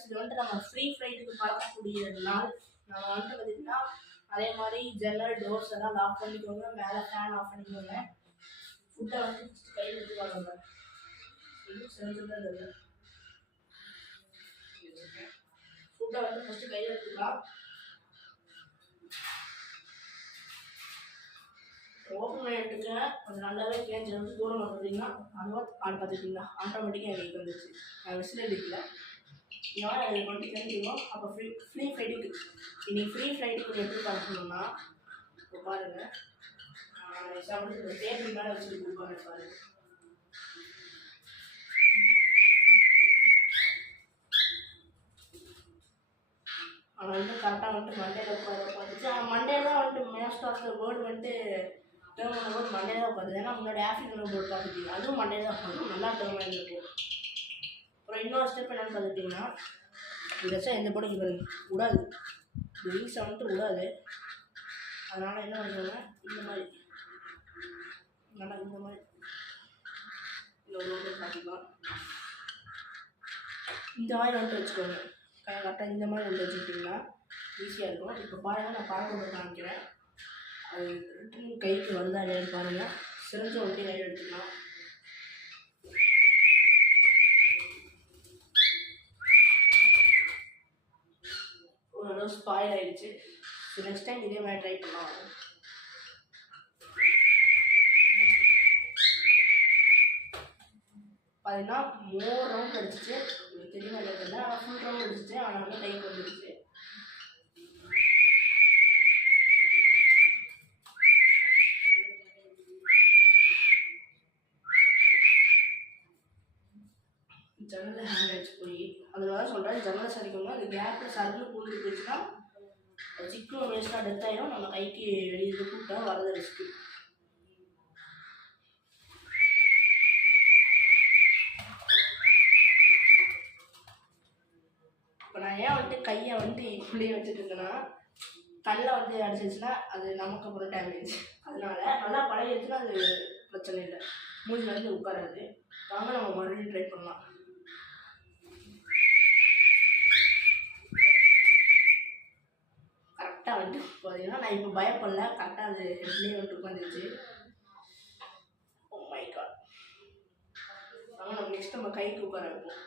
Friends இது வந்துட்டு நம்ம ஃப்ரீ ஃப்ளைட்டுக்கு பறக்கக்கூடிய நாள். நம்ம வந்துட்டு பார்த்தீங்கன்னா அதே மாதிரி ஜன்னல் டோர்ஸ் எல்லாம் லாக் பண்ணிக்கோங்க, மேலே ஃபேன் ஆஃப் பண்ணிக்கோங்க. ஃபுட்டை வந்து கையில் எடுத்துக்கோங்க. ஃபுட்டை வந்து ஃபஸ்ட்டு கையில் எடுத்துக்கலாம். ஓப்பன் பண்ணி எடுத்துக்கேன். கொஞ்சம் நல்லாவே கேஞ்சு வந்து தூரம் வந்துட்டீங்கன்னா அதுவாக ஆள் பார்த்துக்கிங்களா ஆட்டோமேட்டிக்காக எங்களுக்கு வந்துச்சு. நான் விசில் அடிக்கல. யார் அதை கொண்டு தெரிஞ்சுக்கணும். அப்போ ஃப்ரீ ஃப்ளைட்டுக்கு இன்னைக்கு ஃப்ரீ ஃப்ளைட்டுக்கு எப்படி பார்க்கணும்னா இப்போ பாருங்கள். எக்ஸாம்பிள் இந்த டேபிள் மேலே வச்சுட்டு கொடுப்பாங்க பாருங்கள். ஆனால் வந்து கரெக்டாக வந்துட்டு மண்டேல உட்காந்துச்சு. ஆனால் மண்டேலாம் வந்துட்டு மோஸ்ட் ஆஃப் த வேர்டு வந்துட்டு டேர்ம் பண்ணும்போது மண்டே தான் உட்காந்து. ஏன்னா முன்னாடி ஆஃப்ரிக்கன் போர்டு பார்த்துட்டீங்க, அதுவும் மண்டே தான் உட்காந்து நல்லா டேர்மாக இருந்துருக்கும். அப்புறம் இன்னொரு ஸ்டெப் என்னென்னு பார்த்துட்டிங்கன்னா இந்த வச்சா எந்த போர்டும் இங்கே விடாது, இந்த விங்ஸை வந்துட்டு விடாது. அதனால் என்ன பண்ணுவாங்க இந்த மாதிரி நல்லா இந்த மாதிரி இன்னொரு பார்த்துக்கலாம். இந்த மாதிரி வந்துட்டு வச்சுக்கோங்க. கரெக்டாக இந்த மாதிரி வந்து வச்சுக்கிட்டிங்கன்னா ஈஸியாக இருக்கும். இப்போ பாருங்கள், நான் பார்க்க காமிக்கிறேன். அது ரிட்டன் கைக்கு வருதா இல்லையான்னு பாருங்கள். சிறஞ்ச ஒட்டி கையில் எடுத்துக்கலாம். ஓரளவு ஸ்பாயில் ஆகிடுச்சு. நெக்ஸ்ட் டைம் இதே மாதிரி ட்ரை பண்ணலாம். பார்த்தீங்கன்னா 3 ரவுண்ட் அடிச்சிச்சு. தெரியவே இல்லை, ஆனால் ஃபுல் ரவுண்ட் அடிச்சிச்சு. ஆனால் வந்து டைம் வந்துடுச்சு. ஜன்னலை ஹேண்ட் அடிச்சு போய் அதில் தான் சொல்கிறேன், ஜன்னலை சரிக்கணும். அந்த கேப்பில் சர்ன்னு கூட்டிட்டு போயிடுச்சுன்னா சிக்கும் வேஸ்ட்டாக டெத் ஆகிடும். நம்ம கைக்கு வெளியே கூப்பிட்டா வரது ரிஸ்க்கு. இப்போ நான் ஏன் வந்துட்டு கையை வந்துட்டு இப்படியே வச்சுட்டு இருக்கேன்னா, கல்லை வந்து அடிச்சிச்சுன்னா அது நமக்கு அப்புறம் டேமேஜ். அதனால நல்லா பழகிடுச்சுன்னா அது பிரச்சனை இல்லை, மூஞ்சில் வந்து உட்காராது. வாங்க நம்ம மறுபடியும் ட்ரை பண்ணலாம். கரெக்டாக வந்துட்டு பார்த்தீங்கன்னா நான் இப்போ பயப்படல, கரெக்டாக அது ஹெட்லேயே வந்துட்டு உட்காந்துருச்சு. Oh my God. வாங்க நம்ம நெக்ஸ்ட் நம்ம கைக்கு உட்கார வைப்போம்.